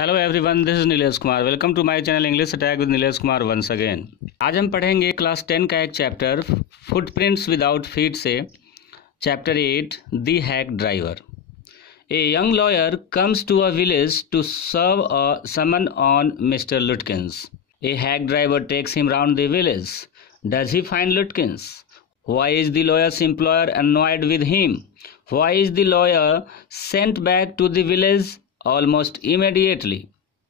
Hello everyone, this is Nilesh Kumar. Welcome to my channel English attack with Nilesh Kumar once again. आज हम पढ़ेंगे class 10 का एक चैप्टर फुटप्रिंट्स विदाउट फीट से chapter 8 the hack driver. A young lawyer comes to a village to serve a summons on mister Lutkins. A hack driver takes him round the village. Does he find Lutkins? Why is the lawyer's employer annoyed with him? Why is the lawyer sent back to the village almost immediately?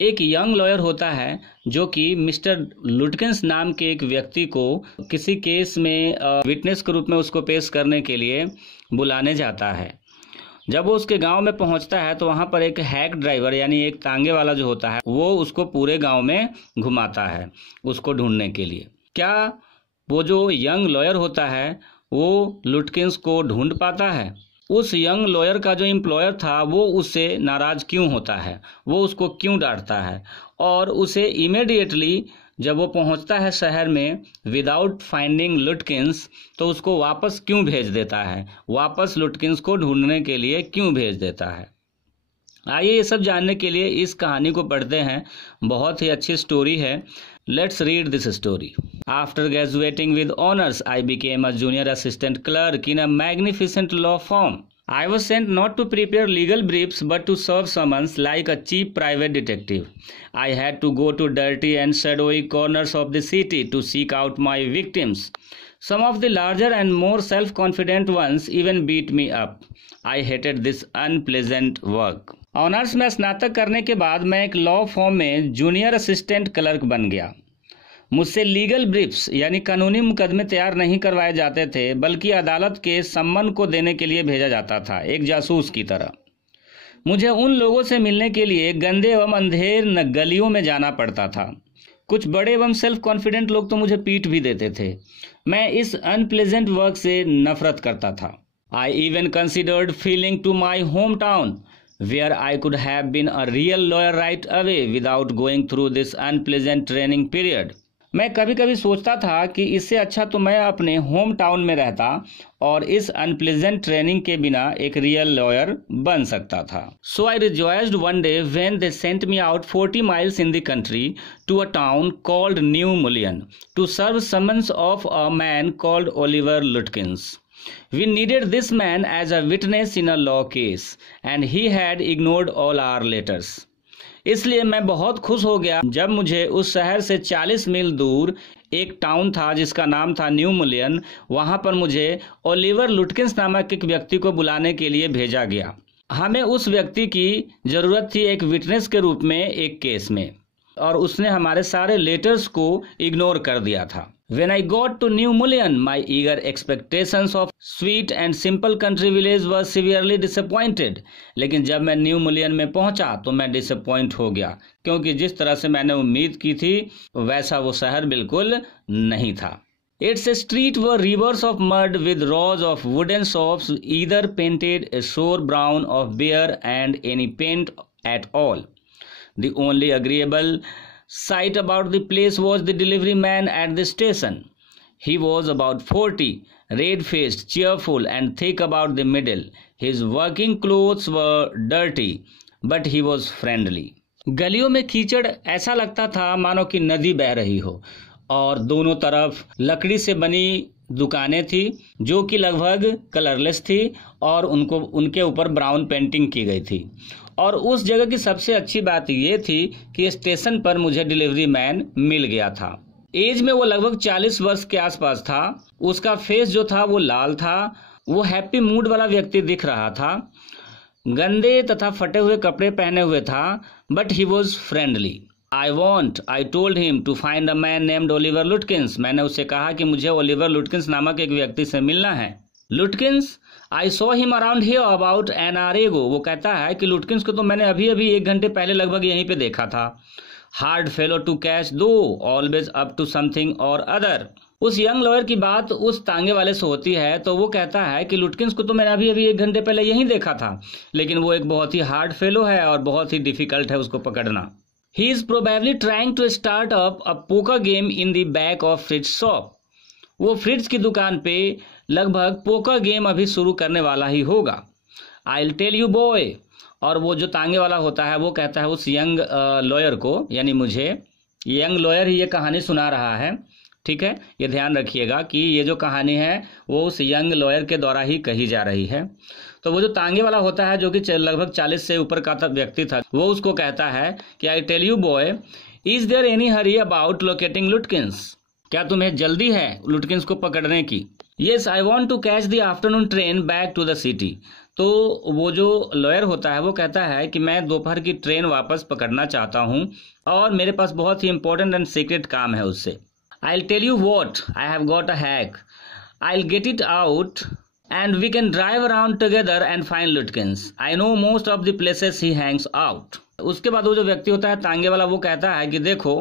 एक young lawyer होता है जो कि mister लुटकिंस नाम के एक व्यक्ति को किसी केस में विटनेस के रूप में उसको पेश करने के लिए बुलाने जाता है। जब वो उसके गांव में पहुंचता है तो वहां पर एक हैक ड्राइवर यानी एक तांगे वाला जो होता है वो उसको पूरे गांव में घुमाता है उसको ढूंढने के लिए। क्या वो जो यंग लॉयर होता है वो लुटकिंस को ढूंढ पाता है? उस यंग लॉयर का जो एम्प्लॉयर था वो उससे नाराज क्यों होता है, वो उसको क्यों डांटता है, और उसे इमीडिएटली जब वो पहुंचता है शहर में विदाउट फाइंडिंग लुटकिंस तो उसको वापस क्यों भेज देता है, वापस लुटकिंस को ढूंढने के लिए क्यों भेज देता है। आइए ये सब जानने के लिए इस कहानी को पढ़ते हैं। बहुत ही अच्छी स्टोरी है। Let's read this story. After graduating with honors, I became a junior assistant clerk in a magnificent law firm. I was sent not to prepare legal briefs but to serve summons like a cheap private detective. I had to go to dirty and shadowy corners of the city to seek out my victims. Some of the larger and more self-confident ones even beat me up. I hated this unpleasant work. Honours में स्नातक करने के बाद मैं एक law form में junior assistant clerk बन गया। मुझसे लीगल ब्रीफ्स यानी कानूनी मुकदमे तैयार नहीं करवाए जाते थे बल्कि अदालत के सम्मन को देने के लिए भेजा जाता था, एक जासूस की तरह। मुझे उन लोगों से मिलने के लिए गंदे एवं अंधेर गलियों में जाना पड़ता था। कुछ बड़े एवं सेल्फ कॉन्फिडेंट लोग तो मुझे पीट भी देते थे। मैं इस अनप्लेजेंट वर्क से नफरत करता था। I even considered feeling to my home town where I could have been a real lawyer right away without going through this unpleasant training period. मैं कभी कभी सोचता था कि इससे अच्छा तो मैं अपने होम टाउन में रहता और इस अनप्लेजेंट ट्रेनिंग के बिना एक रियल लॉयर बन सकता था। So I rejoiced one day when they sent me out 40 miles in the country to a town called New Mullion to serve summons of a man called Oliver Lutkins. We needed this man as a witness in a law case and he had ignored all our letters. इसलिए मैं बहुत खुश हो गया जब मुझे उस शहर से 40 मील दूर एक टाउन था जिसका नाम था न्यू मुलियन, वहां पर मुझे ओलिवर लुटकिंस नामक एक व्यक्ति को बुलाने के लिए भेजा गया। हमें उस व्यक्ति की जरूरत थी एक विटनेस के रूप में एक केस में, और उसने हमारे सारे लेटर्स को इग्नोर कर दिया था। When I got to New Mullion, my eager expectations of sweet and simple country village were severely disappointed. लेकिन जब मैं न्यू मुलियन में पहुंचा तो मैं डिसअपॉइंट हो गया, क्योंकि जिस तरह से मैंने उम्मीद की थी वैसा वो शहर बिल्कुल नहीं था। Its streets were rivers of mud with rows of wooden shops, either painted a shore brown of beer and any paint at all. The only agreeable sight about the place was the delivery man at the station. He was about 40, red-faced, cheerful and thick about the middle. His working clothes were dirty, but he was friendly. गलियों में कीचड़ ऐसा लगता था मानो कि नदी बह रही हो, और दोनों तरफ लकड़ी से बनी दुकानें थी जो कि लगभग कलरलेस थी और उनके ऊपर ब्राउन पेंटिंग की गई थी। और उस जगह की सबसे अच्छी बात ये थी कि स्टेशन पर मुझे डिलीवरी मैन मिल गया था। एज में वो लगभग 40 वर्ष के आसपास था। उसका फेस जो था वो लाल था। वो हैप्पी मूड वाला व्यक्ति दिख रहा था। गंदे तथा फटे हुए कपड़े पहने हुए था, but he was friendly. I told him to find a man named Oliver Lutkins. मैंने उससे कहा कि मुझे ओलिवर लुटकिंस नामक एक व्यक्ति से मिलना है। लुटकिंस, I saw him around here about an hour ago. वो कहता है कि लुटकिंस को तो मैंने अभी 1 घंटे पहले लगभग यहीं पे देखा था। Hard fellow to catch though, always up to something or other. उस यंग लॉयर की बात उस तांगे वाले से होती है तो वो कहता है कि लुटकिंस को तो मैंने अभी 1 घंटे पहले यहीं देखा था, लेकिन वो एक बहुत ही हार्ड फेलो है और बहुत ही डिफिकल्ट है उसको पकड़ना। He is probably trying to start up a poker game in the back of Fritz shop. वो फ्रिट्ज की दुकान पे लगभग पोकर गेम अभी शुरू करने वाला ही होगा। I'll tell you boy, और वो जो तांगे वाला होता है वो कहता है उस यंग लॉयर को, यानी मुझे, यंग लॉयर ही ये कहानी सुना रहा है, ठीक है। ये ध्यान रखिएगा कि ये जो कहानी है वो उस यंग लॉयर के द्वारा ही कही जा रही है। तो वो जो तांगे वाला होता है जो कि लगभग 40 से ऊपर का व्यक्ति था, वो उसको कहता है कि I tell you boy, is there any hurry about locating Lutkins? क्या तुम्हें जल्दी है लुटकिंस को पकड़ने की? Yes, I want to catch the afternoon train back to the city. तो वो जो लॉयर होता है वो कहता है कि मैं दोपहर की ट्रेन वापस पकड़ना चाहता हूँ और मेरे पास बहुत ही इंपॉर्टेंट एंड सीक्रेट काम है उससे। I'll tell you what, I have got a hack. I'll get it out and we can drive around together and find Lutkins. I know most of the places he hangs out. उसके बाद वो जो व्यक्ति होता है तांगे वाला वो कहता है कि देखो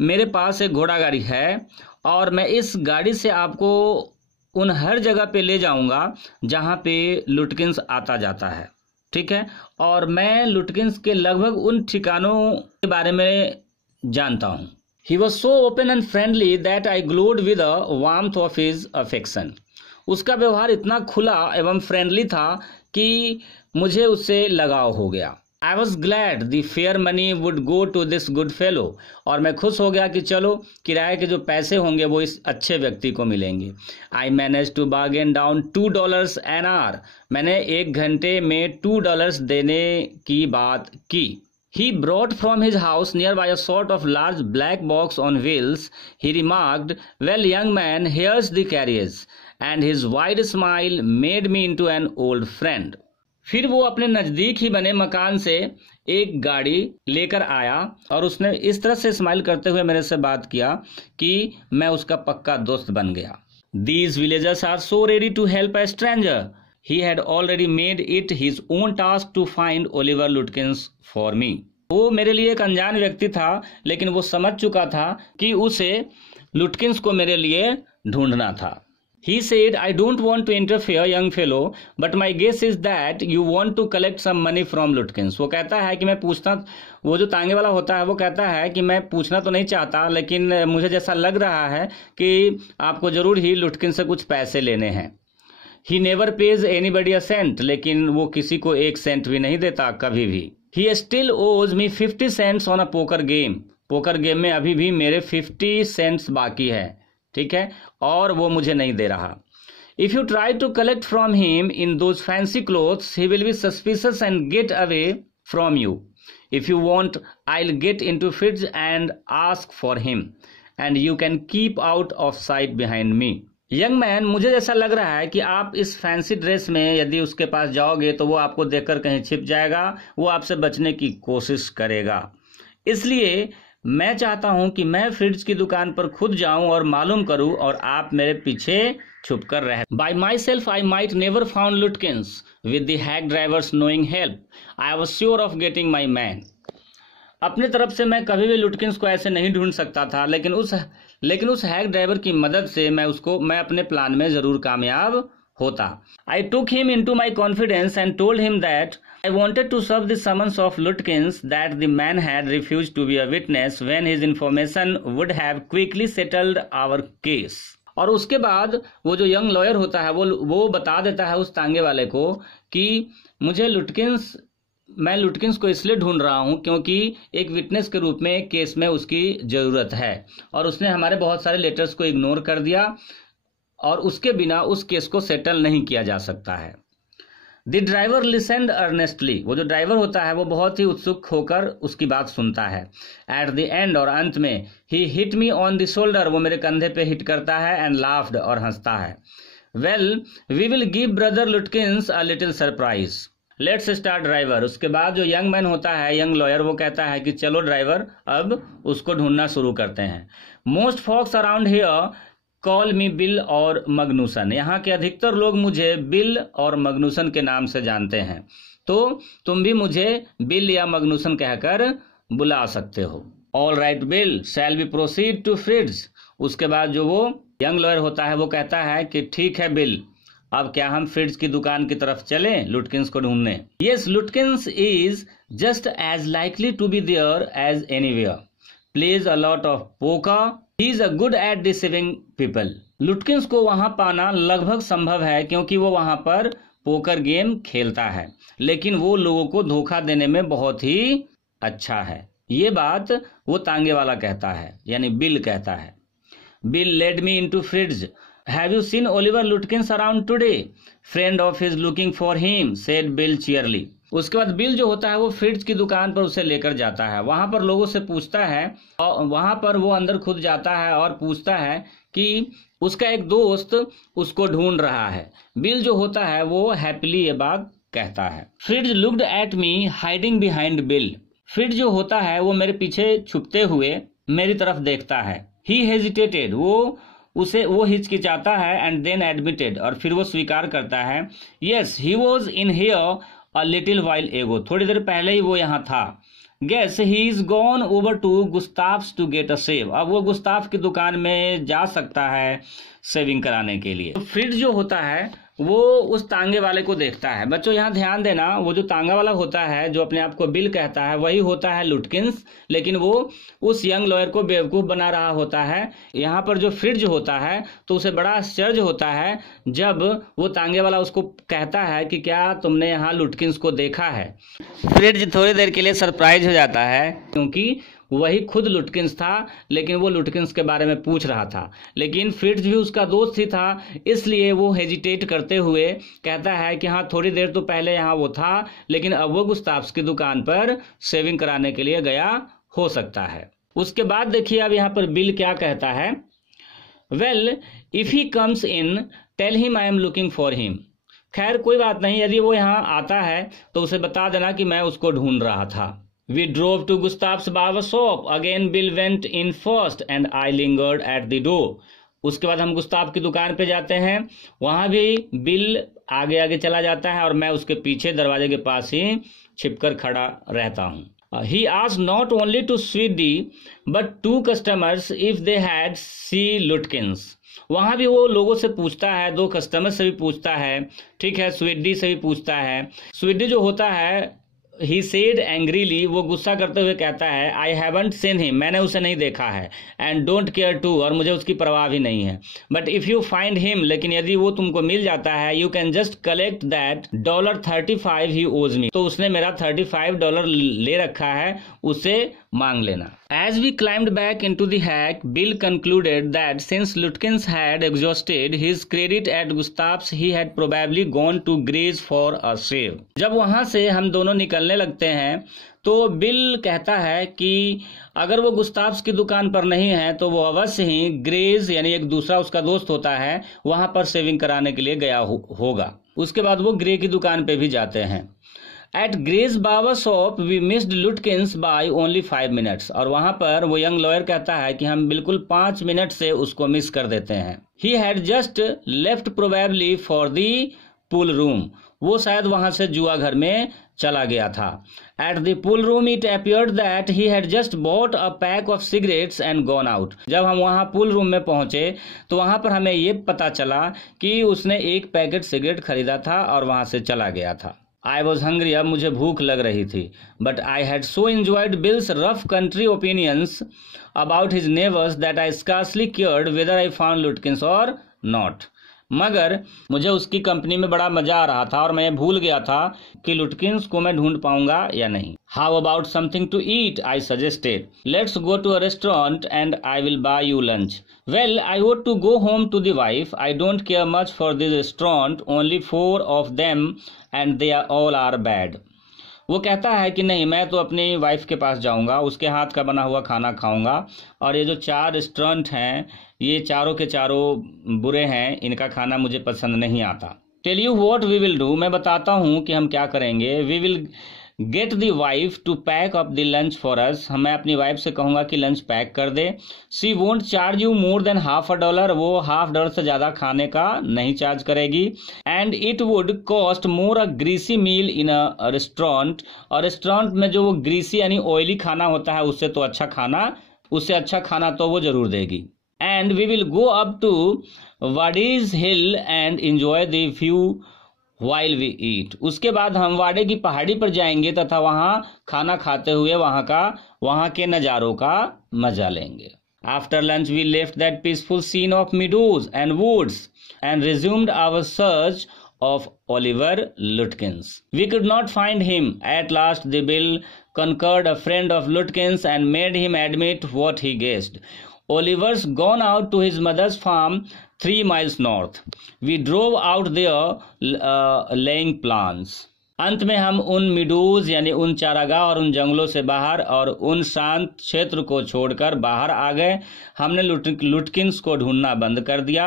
मेरे पास एक घोड़ा गाड़ी है और मैं इस गाड़ी से आपको उन हर जगह पे ले जाऊंगा जहाँ पे लुटकिंस आता जाता है, ठीक है। और मैं लुटकिंस के लगभग उन ठिकानों के बारे में जानता हूँ। He was so open and friendly that I glowed with the warmth of his affection. उसका व्यवहार इतना खुला एवं फ्रेंडली था कि मुझे उससे लगाव हो गया। I was glad the fare money would go to this good fellow. और मैं खुश हो गया कि चलो किराए के जो पैसे होंगे वो इस अच्छे व्यक्ति को मिलेंगे। I managed to bargain down $2 an hour. मैंने 1 घंटे में $2 देने की बात की। He brought from his house nearby a sort of large black box on wheels. He remarked, well, young man, here's the carriage. And his wide smile made me into an old friend. फिर वो अपने नज़दीक ही बने मकान से एक गाड़ी लेकर आया और उसने इस तरह से स्माइल करते हुए मेरे से बात किया कि मैं उसका पक्का दोस्त बन गया। These villagers are so ready to help a stranger. He had already made it his own task to find Oliver Lutkins for me. वो मेरे लिए एक अनजान व्यक्ति था, लेकिन वो समझ चुका था कि उसे लुटकिंस को मेरे लिए ढूंढना था। He said, I don't want to interfere, young fellow, but my guess is that you want to collect some money from Lutkins. वो कहता है कि मैं पूछना, वो जो तांगे वाला होता है वो कहता है कि मैं पूछना तो नहीं चाहता, लेकिन मुझे जैसा लग रहा है कि आपको जरूर ही लुटकिन से कुछ पैसे लेने हैं। He never pays anybody a cent, लेकिन वो किसी को 1 सेंट भी नहीं देता कभी भी। He still owes me 50 cents on a poker game. Poker game में अभी भी मेरे 50 सेंट्स बाकी है, ठीक है, और वो मुझे नहीं दे रहा। If you try to collect from him in those fancy clothes, he will be suspicious and get away from you. If you want, I'll get into fits and ask for him, and you can keep out of sight behind me. Young man, मुझे जैसा लग रहा है कि आप इस fancy dress में यदि उसके पास जाओगे तो वो आपको देखकर कहीं छिप जाएगा, वो आपसे बचने की कोशिश करेगा। इसलिए मैं चाहता हूं कि मैं फ्रिज की दुकान पर खुद जाऊं और मालूम करूं और आप मेरे पीछे छुप कर रहे। Bye my self I might never found लुटकिंस, with the hack drivers knowing help I was sure of getting my man. अपने तरफ से मैं कभी भी लुटकिंस को ऐसे नहीं ढूंढ सकता था, लेकिन उस हैक ड्राइवर की मदद से मैं अपने प्लान में जरूर कामयाब होता। I took him into my confidence and told him that I wanted to serve the summons of Lutkins, that the man had refused to be a witness when his information would have quickly settled our case. और उसके बाद वो जो young lawyer होता है वो बता देता है उस तांगे वाले को कि मैं लुटकिंस को इसलिए ढूंढ रहा हूं क्योंकि एक विटनेस के रूप में एक केस में उसकी जरूरत है, और उसने हमारे बहुत सारे लेटर्स को इग्नोर कर दिया और उसके बिना उस केस को सेटल नहीं किया जा सकता है। द ड्राइवर लिसेंड अर्नेस्टली, वो जो ड्राइवर होता है वो बहुत ही उत्सुक होकर उसकी बात सुनता है। एट द एंड, और अंत में, he hit me on the shoulder, वो मेरे कंधे पे हिट करता है, एंड लाफ्ड, और हंसता है। Well, we will give brother Lutkins a little surprise, let's start driver. उसके बाद जो यंग मैन होता है, यंग लॉयर, वो कहता है कि चलो ड्राइवर, अब उसको ढूंढना शुरू करते हैं। Most folks around here call me Bill और मगनूसन, यहाँ के अधिकतर लोग मुझे बिल और मगनूसन के नाम से जानते हैं, तो तुम भी मुझे बिल या मगनूसन कहकर बुला सकते हो। All right Bill, shall we proceed to fridge. उसके बाद जो वो यंग लॉयर होता है वो कहता है कि ठीक है बिल, अब क्या हम फ्रिड्ज की दुकान की तरफ चलें लुटकिंस को ढूंढने? Yes, Lutkins is just as likely to be there as anywhere, plays a lot of poker, he is a good at deceiving people. Lutkins को वहां पाना लगभग संभव है क्योंकि वो वहां पर पोकर गेम खेलता है, लेकिन वो लोगों को धोखा देने में बहुत ही अच्छा है। ये बात वो तांगे वाला कहता है, यानी बिल कहता है। Bill led me into fridge. Have you seen Oliver Lutkins around today? Friend of his looking for him, said Bill cheerily. उसके बाद बिल जो होता है वो फ्रिज की दुकान पर उसे लेकर जाता है। वहां पर लोगों से पूछता है, और वहां पर वो अंदर खुद जाता है और पूछता है कि उसका एक दोस्त उसको ढूंढ रहा है। बिल जो होता है वो हैप्पीली ये बात कहता है। Fridge looked at me hiding behind bill. Fridge जो होता है वो मेरे पीछे छुपते हुए मेरी तरफ देखता है। ही हेजिटेटेड, वो हिचकिचाता है। एंड देन एडमिटेड, और फिर वो स्वीकार करता है। Yes, he was in here a little while ago, थोड़ी देर पहले ही वो यहाँ था। Guess he is gone over to Gustaf's to get a shave. अब वो गुस्ताफ की दुकान में जा सकता है सेविंग कराने के लिए। फ्रिज जो होता है वो उस तांगे वाले को देखता है। बच्चों यहाँ ध्यान देना, वो जो तांगा वाला होता है जो अपने आप को बिल कहता है वही होता है लुटकिंस, लेकिन वो उस यंग लॉयर को बेवकूफ बना रहा होता है। यहाँ पर जो फ्रिज होता है तो उसे बड़ा आश्चर्य होता है जब वो तांगे वाला उसको कहता है कि क्या तुमने यहाँ लुटकिंस को देखा है। फ्रिज थोड़ी देर के लिए सरप्राइज हो जाता है क्योंकि वही खुद लुटकिंस था, लेकिन वो लुटकिंस के बारे में पूछ रहा था। लेकिन फ्रिट्ज भी उसका दोस्त ही था, इसलिए वो हेजिटेट करते हुए कहता है कि हाँ थोड़ी देर तो पहले यहाँ वो था, लेकिन अब वो गुस्ताफ्स की दुकान पर सेविंग कराने के लिए गया हो सकता है। उसके बाद देखिए अब यहाँ पर बिल क्या कहता है। Well if he comes in tell him I am looking for him. खैर कोई बात नहीं, यदि वो यहाँ आता है तो उसे बता देना कि मैं उसको ढूंढ रहा था। We drove to Gustav's barber shop. Again Bill went in first and I lingered at the door. उसके बाद हम गुस्ताफ की दुकान पे जाते हैं, वहां भी बिल आगे आगे चला जाता है और मैं उसके पीछे दरवाजे के पास ही छिपकर खड़ा रहता हूँ। He asked not only to Sweetie but two customers if they had seen Lutkins. वहां भी वो लोगों से पूछता है, दो कस्टमर से भी पूछता है, ठीक है, स्वीडी से भी पूछता है। स्वीडी जो होता है He said angrily, वो गुस्सा करते हुए कहता है I haven't seen him, मैंने उसे नहीं देखा है। And don't care to, और मुझे उसकी परवाह भी नहीं है। But if you find him, लेकिन यदि वो तुमको मिल जाता है, you can just collect that $35 he owes me, तो उसने मेरा $35 ले रखा है, उसे मांग लेना। As we climbed back into the hack, Bill concluded that since Lutkins had exhausted his credit at Gustav's, he had probably gone to Gray's for a shave. जब वहां से हम दोनों निकलने लगते हैं तो बिल कहता है कि अगर वो गुस्ताफ्स की दुकान पर नहीं है तो वो अवश्य ही ग्रेज यानी एक दूसरा उसका दोस्त होता है वहां पर सेविंग कराने के लिए गया होगा। उसके बाद वो ग्रे की दुकान पे भी जाते हैं। At Gray's barber shop we missed Lutkins by only 5 minutes, और वहां पर वो यंग लॉयर कहता है कि हम बिल्कुल 5 मिनट से उसको मिस कर देते हैं। He had just left probably for the pool room, वो शायद वहां से जुआ घर में चला गया था। At the pool room it appeared that he had just bought a pack of cigarettes and gone out. जब हम वहां पूल रूम में पहुंचे तो वहां पर हमें ये पता चला कि उसने एक पैकेट सिगरेट खरीदा था और वहां से चला गया था। आई वॉज हंग्री, अब मुझे भूख लग रही थी। But I had so enjoyed Bill's rough country opinions about his neighbours that I scarcely cared whether I found Lutkins or not. मगर मुझे उसकी कंपनी में बड़ा मजा आ रहा था और मैं भूल गया था कि लुटकिंस को मैं ढूंढ पाऊंगा या नहीं। How about something to eat, I suggested. Let's go to a restaurant and I will buy you lunch. Well I want to go home to the wife, I don't care much for this restaurant, only 4 of them and they are all are bad. वो कहता है कि नहीं, मैं तो अपनी wife के पास जाऊंगा, उसके हाथ का बना हुआ खाना खाऊंगा, और ये जो 4 रेस्टोरेंट हैं ये चारों के चारों बुरे हैं, इनका खाना मुझे पसंद नहीं आता। Tell you what we will do, मैं बताता हूँ कि हम क्या करेंगे। We will get the wife to pack up the lunch for us, मैं अपनी वाइफ से कहूंगा कि लंच पैक कर दे। She won't charge you more than $50, वो $50 से ज्यादा खाने का नहीं चार्ज करेगी। And it would cost more a greasy meal in a restaurant, और रेस्टोरेंट में जो वो ग्रीसी यानी ऑयली खाना होता है उससे अच्छा खाना तो वो जरूर देगी। And we will go up to Wadies hill and enjoy the view while we eat, उसके बाद हम वाडे की पहाड़ी पर जाएंगे तथा वहां खाना खाते हुए वहां के नजारों का मजा लेंगे। After lunch we left that peaceful scene of meadows and woods and resumed our search of Oliver Lutkins. We could not find him. At last the bill conquered a friend of Lutkins and made him admit what he guessed. Oliver's gone out to his mother's farm 3 miles north. We drove out there laying plans. अंत में हम उन meadows यानी उन चारागाह और उन जंगलों से बाहर और उन शांत क्षेत्र को छोड़कर बाहर आ गए। हमने लुटकिंस को ढूंढना बंद कर दिया,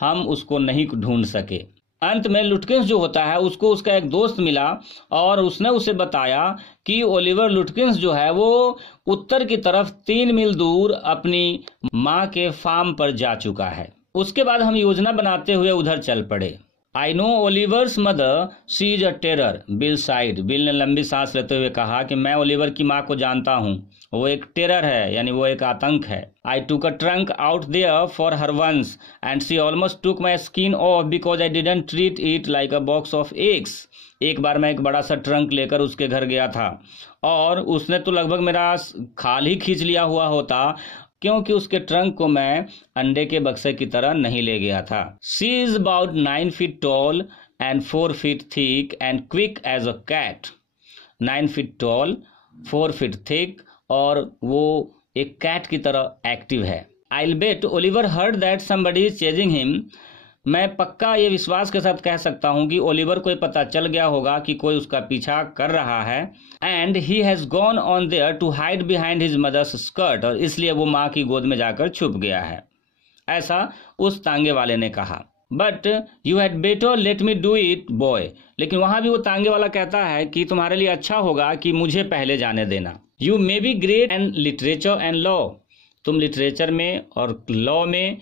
हम उसको नहीं ढूंढ सके। अंत में लुटकिंस जो होता है उसको उसका एक दोस्त मिला और उसने उसे बताया कि ओलिवर लुटकिंस जो है वो उत्तर की तरफ 3 मील दूर अपनी माँ के फार्म पर जा चुका है। उसके बाद हम योजना बनाते हुए उधर चल पड़े। I know Oliver's mother, she is a terror, bill side. Bill ने लंबी सांस लेते हुए कहा कि मैं ओलिवर की माँ को जानता हूँ, वो एक टेरर है यानी वो एक आतंक है। I took a trunk out there for her once and she almost took my skin off because I didn't treat it like a box of eggs. एक बार मैं एक बड़ा सा ट्रंक लेकर उसके घर गया था और उसने तो लगभग मेरा खाल ही खींच लिया हुआ होता, क्योंकि उसके ट्रंक को मैं अंडे के बक्से की तरह नहीं ले गया था। She is about 9 feet tall and 4 feet thick and quick as a cat. 9 feet tall, 4 feet thick और वो एक कैट की तरह एक्टिव है। I'll bet Oliver heard that somebody is chasing him. मैं पक्का ये विश्वास के साथ कह सकता हूँ कि ओलिवर को पता चल गया होगा कि कोई उसका पीछा कर रहा है। And he has gone on there to hide behind his mother's skirt, और इसलिए वो माँ की गोद में जाकर छुप गया है, ऐसा उस तांगे वाले ने कहा। But you had better let me do it boy, लेकिन वहां भी वो तांगे वाला कहता है कि तुम्हारे लिए अच्छा होगा कि मुझे पहले जाने देना। You may be great and literature and law, तुम लिटरेचर में और लॉ में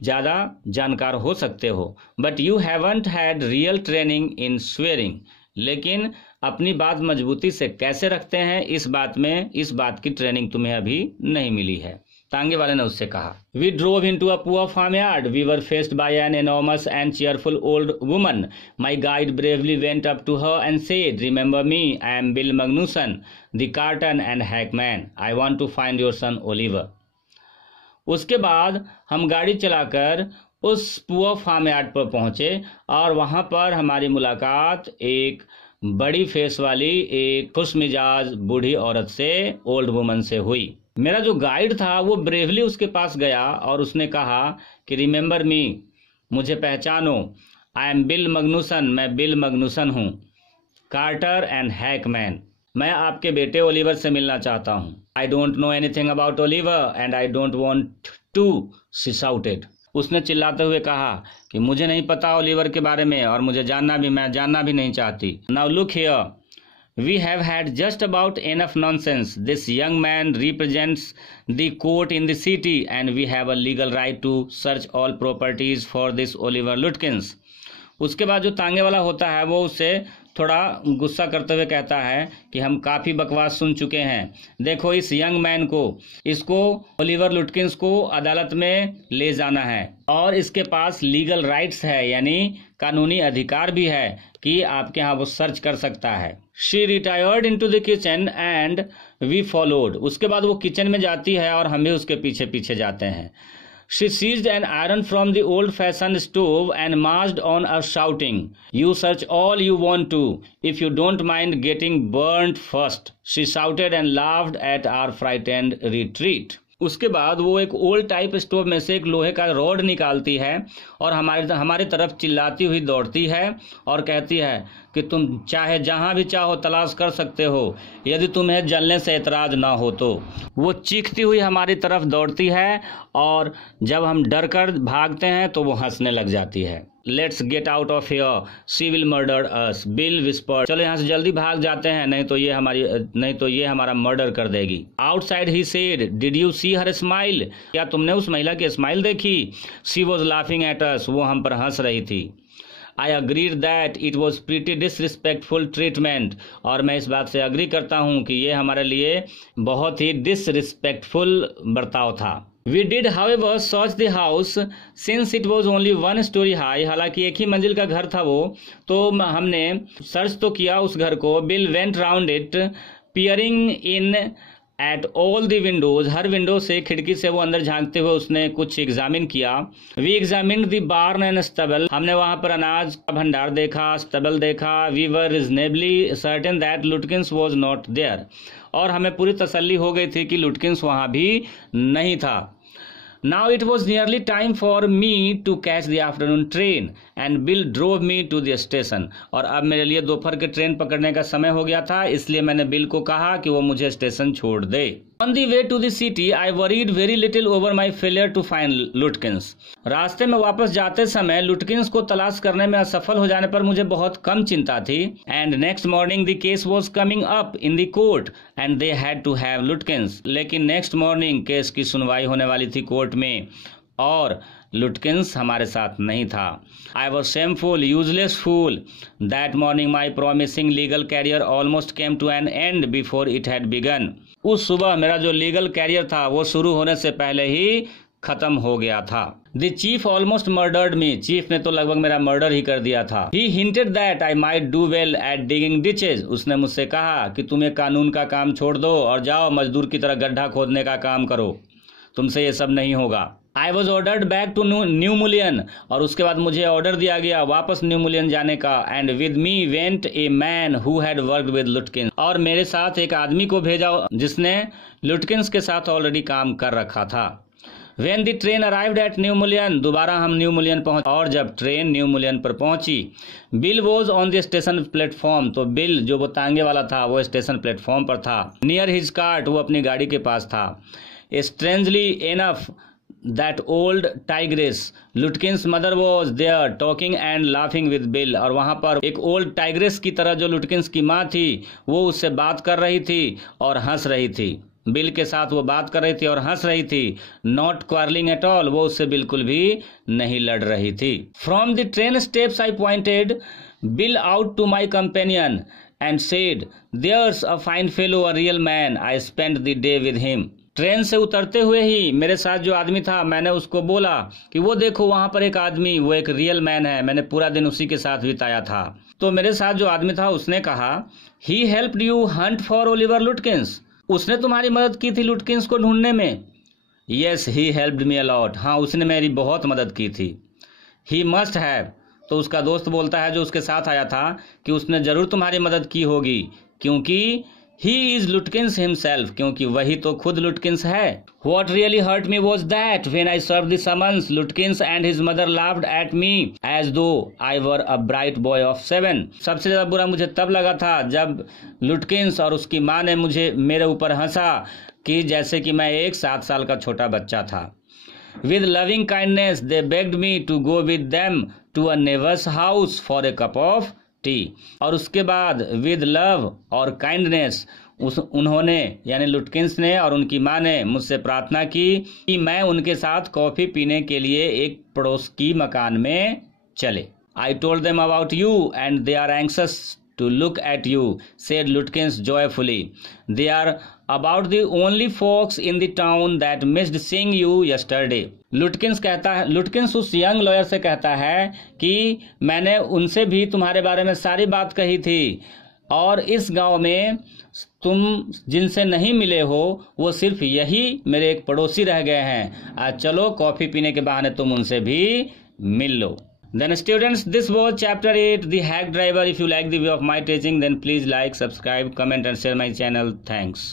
ज़्यादा जानकार हो सकते हो। But you haven't had real training in swearing, लेकिन अपनी बात मजबूती से कैसे रखते हैं इस बात की ट्रेनिंग तुम्हें अभी नहीं मिली है, तांगे वाले ने उससे कहा। We drove into a poor farmyard, we were faced by an enormous and cheerful old woman. My guide bravely went up to her and said, remember me, I am Bill Magnuson, the cartman and hackman, I want to find your son Oliver. उसके बाद हम गाड़ी चलाकर उस poor farm yard पर पहुंचे और वहां पर हमारी मुलाकात एक बड़ी फेस वाली एक खुशमिजाज बूढ़ी औरत से, ओल्ड वुमन से हुई। मेरा जो गाइड था वो ब्रेवली उसके पास गया और उसने कहा कि रिमेंबर मी, मुझे पहचानो, आई एम बिल मैग्नुसन, मैं बिल मैग्नुसन हूँ, कार्टर एंड हैकमैन, मैं आपके बेटे ओलिवर से मिलना चाहता हूँ। I don't know anything about Oliver and I don't want to, she shouted. उसने चिल्लाते हुए कहा कि मुझे नहीं पता ओलिवर के बारे में और मैं जानना भी नहीं चाहती। Now look here, we have had just about enough nonsense. This young man represents the court in the city and we have a legal right to search all properties for this Oliver Lutkins. उसके बाद जो तांगे वाला होता है वो उससे थोड़ा गुस्सा करते हुए कहता है कि हम काफ़ी बकवास सुन चुके हैं। देखो इस यंग मैन को, इसको ओलिवर लुटकिंस को अदालत में ले जाना है और इसके पास लीगल राइट्स है, यानी कानूनी अधिकार भी है कि आपके यहाँ वो सर्च कर सकता है। She retired into the kitchen and we followed. उसके बाद वो किचन में जाती है और हम भी उसके पीछे पीछे जाते हैं। She seized an iron from the old-fashioned stove and marched on us shouting, "You search all you want to, if you don't mind getting burnt first." She shouted and laughed at our frightened retreat. उसके बाद वो एक old type stove में से एक लोहे का rod निकालती है और हमारी तरफ चिल्लाती हुई दौड़ती है और कहती है कि तुम चाहे जहाँ भी चाहो तलाश कर सकते हो, यदि तुम्हें जलने से एतराज ना हो तो। वो चीखती हुई हमारी तरफ दौड़ती है और जब हम डर कर भागते हैं तो वो हंसने लग जाती है। Let's get out of here, she will murder us, bill whispered. चलो यहाँ से जल्दी भाग जाते हैं, नहीं तो ये हमारा मर्डर कर देगी। Outside he said, did you see her smile, क्या तुमने उस महिला की स्माइल देखी? She was laughing at us, वो हम पर हंस रही थी। I agreed that it was pretty disrespectful treatment, और मैं इस बात से अग्री करता हूँ कि ये हमारे लिए बहुत ही डिसरिस्पेक्टफुल बर्ताव था। We did however search the house since it was only 1 story high, हालांकि एक ही मंजिल का घर था वो, तो हमने सर्च तो किया उस घर को। Bill went round it, peering in at all the Windows, her window से, खिड़की से वो अंदर झांकते हुए उसने कुछ एग्जामिन किया। We examined the barn and stubble, हमने वहां पर अनाज का भंडार देखा, स्टबल देखा। We were reasonably certain that Lutkins was not there, और हमें पूरी तसल्ली हो गई थी कि लुटकिंस वहां भी नहीं था। Now it was nearly time for me to catch the afternoon train and Bill drove me to the station, और अब मेरे लिए दोपहर के ट्रेन पकड़ने का समय हो गया था, इसलिए मैंने बिल को कहा कि वो मुझे स्टेशन छोड़ दे। On the way to the city, I worried very little over my failure to find Lutkins. रास्ते में वापस जाते समय लुटकिंस को तलाश करने में असफल हो जाने पर मुझे बहुत कम चिंता थी। And next morning the case was coming up in the court and they had to have Lutkins. लेकिन next morning केस की सुनवाई होने वाली थी कोर्ट में और लुटकिंस हमारे साथ नहीं था। I was shameful, useless fool. That morning my promising legal career almost came to an end before it had begun. उस सुबह मेरा जो लीगल कैरियर था वो शुरू होने से पहले ही खत्म हो गया था। The chief almost murdered me. Chief ने तो लगभग मेरा मर्डर ही कर दिया था। He hinted that I might do well at digging ditches. उसने मुझसे कहा कि तुम्हें कानून का काम छोड़ दो और जाओ मजदूर की तरह गड्ढा खोदने का काम करो, तुमसे ये सब नहीं होगा। I was ordered back to New Mullion, और उसके बाद मुझे ऑर्डर दिया गया वापस न्यू मुलियन जाने का। And with me went a man who had worked with Lutkins, और मेरे साथ एक आदमी को भेजा जिसने लुटकिंस के साथ ऑलरेडी काम कर रखा था। When the train arrived at New Mullion, दोबारा हम न्यू मुलियन पहुंचे, और जब ट्रेन न्यू मुलियन पर पहुंची, Bill was on the station platform, तो बिल जो वो तांगे वाला था वो स्टेशन प्लेटफॉर्म पर था। Near his cart, वो अपनी गाड़ी के पास था। Strangely enough, that old tigress, Lutkins' mother was there talking and laughing with Bill, और वहां पर एक ओल्ड टाइग्रेस की तरह जो लुटकिंस की माँ थी वो उससे बात कर रही थी और हंस रही थी। बिल के साथ वो बात कर रही थी और हंस रही थी। नॉट क्वारलिंग एट ऑल, वो उससे बिल्कुल भी नहीं लड़ रही थी। From the train steps I pointed Bill out to my companion and said, there's a fine fellow, a real man, I spend the day with him. Train से उतरते हुए ही मेरे साथ जो आदमी था मैंने उसको बोला कि वो देखो वहां पर एक आदमी, वो एक रियल मैन है, मैंने पूरा दिन उसी के साथ बिताया था। तो मेरे साथ जो आदमी था उसने कहा, he helped you Hunt for Oliver लुटकिंस, उसने तुम्हारी मदद की थी लुटकिंस को ढूंढने में। Yes he helped me a lot, हाँ उसने मेरी बहुत मदद की थी। ही मस्ट हैव, तो उसका दोस्त बोलता है जो उसके साथ आया था कि उसने जरूर तुम्हारी मदद की होगी, क्योंकि He is Lutkins himself, क्योंकि वही तो खुद लुटकिंस है। What really hurt me was that when I served the summons, Lutkins and his mother laughed at me as though I were a bright boy of 7. सबसे ज्यादा बुरा मुझे तब लगा था जब लुटकिंस और उसकी माँ ने मेरे ऊपर हंसा कि जैसे कि मैं एक 7 साल का छोटा बच्चा था। With loving kindness they begged me to go with them to a neighbor's house for a cup of T, और उसके बाद विद लव और काइंडनेस उन्होंने यानी लुटकिंस ने और उनकी माँ ने मुझसे प्रार्थना की कि मैं उनके साथ कॉफी पीने के लिए एक पड़ोस की मकान में चले। I told them about you and they are anxious to look at you, said Lutkins joyfully. They are about the only folks in the town that missed seeing you yesterday. लुटकिंस उस यंग लॉयर से कहता है कि मैंने उनसे भी तुम्हारे बारे में सारी बात कही थी और इस गांव में तुम जिनसे नहीं मिले हो वो सिर्फ यही मेरे एक पड़ोसी रह गए हैं। आज चलो कॉफी पीने के बहाने तुम उनसे भी मिल लो। Then students, this was chapter 8, the hack driver. If you like the way of my teaching, then please like, subscribe, comment and share my channel. Thanks.